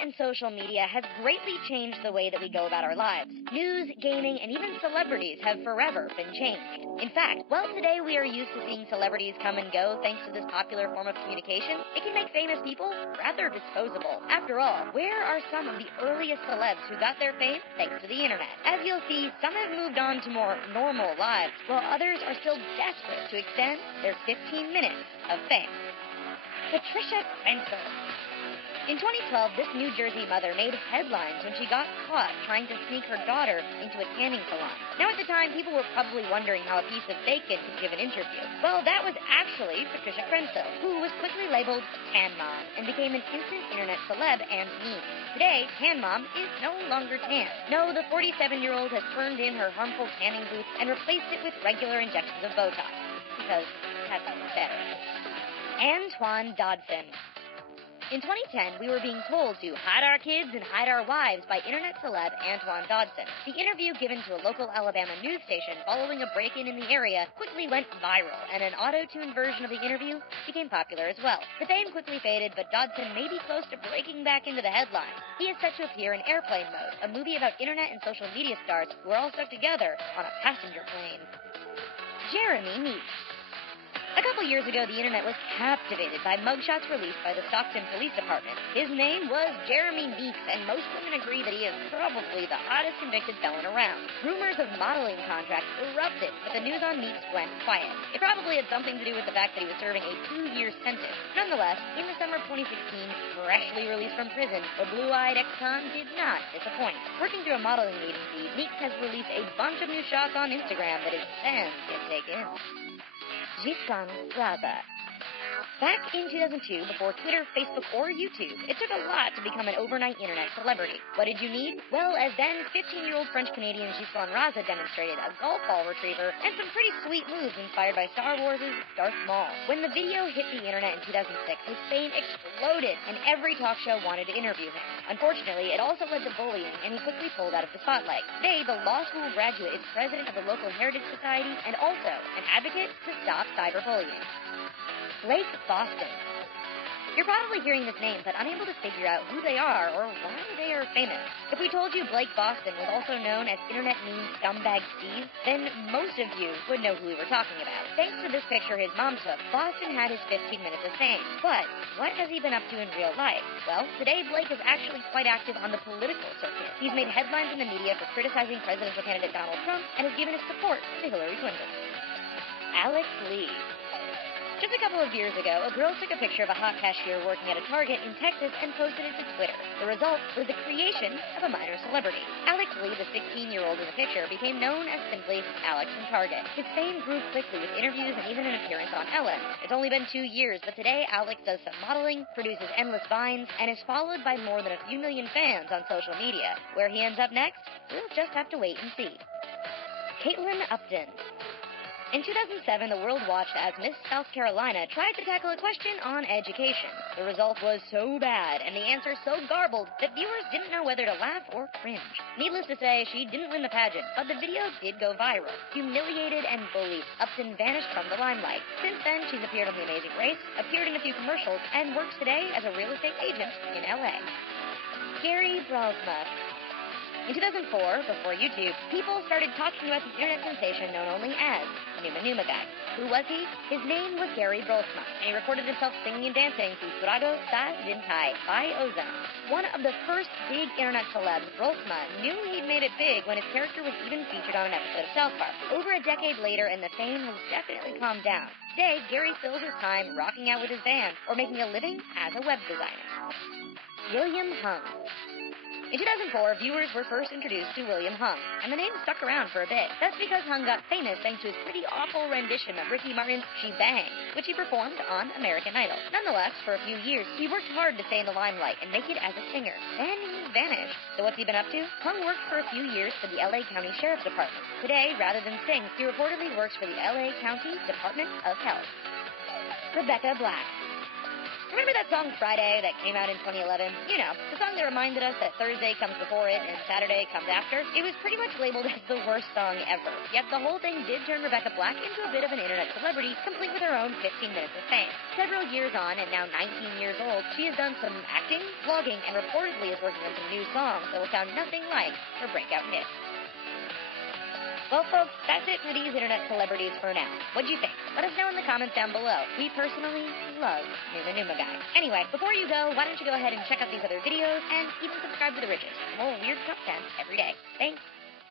internet and social media has greatly changed the way that we go about our lives. News, gaming, and even celebrities have forever been changed. In fact, while today we are used to seeing celebrities come and go thanks to this popular form of communication, it can make famous people rather disposable. After all, where are some of the earliest celebs who got their fame thanks to the internet? As you'll see, some have moved on to more normal lives, while others are still desperate to extend their 15 minutes of fame. Patricia Spencer. In 2012, this New Jersey mother made headlines when she got caught trying to sneak her daughter into a tanning salon. Now, at the time, people were probably wondering how a piece of bacon could give an interview. Well, that was actually Patricia Krenzel, who was quickly labeled Tan Mom and became an instant internet celeb and meme. Today, Tan Mom is no longer tan. No, the 47-year-old has turned in her harmful tanning booth and replaced it with regular injections of Botox, because that's better. Antoine Dodson. In 2010, we were being told to hide our kids and hide our wives by internet celeb Antoine Dodson. The interview given to a local Alabama news station following a break-in in the area quickly went viral, and an auto-tune version of the interview became popular as well. The fame quickly faded, but Dodson may be close to breaking back into the headlines. He is set to appear in Airplane Mode, a movie about internet and social media stars who are all stuck together on a passenger plane. Jeremy Meeks. A couple years ago, the internet was captivated by mugshots released by the Stockton Police Department. His name was Jeremy Meeks, and most women agree that he is probably the hottest convicted felon around. Rumors of modeling contracts erupted, but the news on Meeks went quiet. It probably had something to do with the fact that he was serving a 2-year sentence. Nonetheless, in the summer of 2016, freshly released from prison, the blue-eyed ex-con did not disappoint. Working through a modeling agency, Meeks has released a bunch of new shots on Instagram that his fans can take in. Giscon Raza. Back in 2002, before Twitter, Facebook, or YouTube, it took a lot to become an overnight internet celebrity. What did you need? Well, as then 15-year-old French-Canadian Giscon Raza demonstrated, a golf ball retriever and some pretty sweet moves inspired by Star Wars' Darth Maul. When the video hit the internet in 2006, his fame exploded, and every talk show wanted to interview him. Unfortunately, it also led to bullying, and he quickly pulled out of the spotlight. Today, the law school graduate is president of the local Heritage Society and also an advocate to stop cyberbullying. Blake Boston. You're probably hearing this name, but unable to figure out who they are or why they are famous. If we told you Blake Boston was also known as internet meme Scumbag Steve, then most of you would know who we were talking about. Thanks to this picture his mom took, Boston had his 15 minutes of fame. But what has he been up to in real life? Well, today Blake is actually quite active on the political circuit. He's made headlines in the media for criticizing presidential candidate Donald Trump and has given his support to Hillary Clinton. Alex Lee. Just a couple of years ago, a girl took a picture of a hot cashier working at a Target in Texas and posted it to Twitter. The result was the creation of a minor celebrity. Alex Lee, the 16-year-old in the picture, became known as simply Alex from Target. His fame grew quickly with interviews and even an appearance on Ellen. It's only been 2 years, but today Alex does some modeling, produces endless vines, and is followed by more than a few million fans on social media. Where he ends up next, we'll just have to wait and see. Caitlin Upton. In 2007, the world watched as Miss South Carolina tried to tackle a question on education. The result was so bad, and the answer so garbled, that viewers didn't know whether to laugh or cringe. Needless to say, she didn't win the pageant, but the video did go viral. Humiliated and bullied, Upton vanished from the limelight. Since then, she's appeared on The Amazing Race, appeared in a few commercials, and works today as a real estate agent in L.A. Gary Bralsma. In 2004, before YouTube, people started talking about the internet sensation known only as Numa Numa Guy. Who was he? His name was Gary Brolsma, and he recorded himself singing and dancing to Surago Sa Jintai by Ozone. One of the first big internet celebs, Brolsma knew he'd made it big when his character was even featured on an episode of South Park. Over a decade later, and the fame has definitely calmed down. Today, Gary fills his time rocking out with his band or making a living as a web designer. William Hung. In 2004, viewers were first introduced to William Hung, and the name stuck around for a bit. That's because Hung got famous thanks to his pretty awful rendition of Ricky Martin's She Bang, which he performed on American Idol. Nonetheless, for a few years, he worked hard to stay in the limelight and make it as a singer. Then he vanished. So what's he been up to? Hung worked for a few years for the LA County Sheriff's Department. Today, rather than sing, he reportedly works for the LA County Department of Health. Rebecca Black. Remember that song Friday that came out in 2011? You know, the song that reminded us that Thursday comes before it and Saturday comes after? It was pretty much labeled as the worst song ever. Yet the whole thing did turn Rebecca Black into a bit of an internet celebrity, complete with her own 15 minutes of fame. Several years on, and now 19 years old, she has done some acting, vlogging, and reportedly is working on some new songs that will sound nothing like her breakout hit. Well, folks, that's it for these internet celebrities for now. What'd you think? Let us know in the comments down below. We personally love Numa Numa Guy. Anyway, before you go, why don't you go ahead and check out these other videos and even subscribe to The Ridges. More weird content every day. Thanks.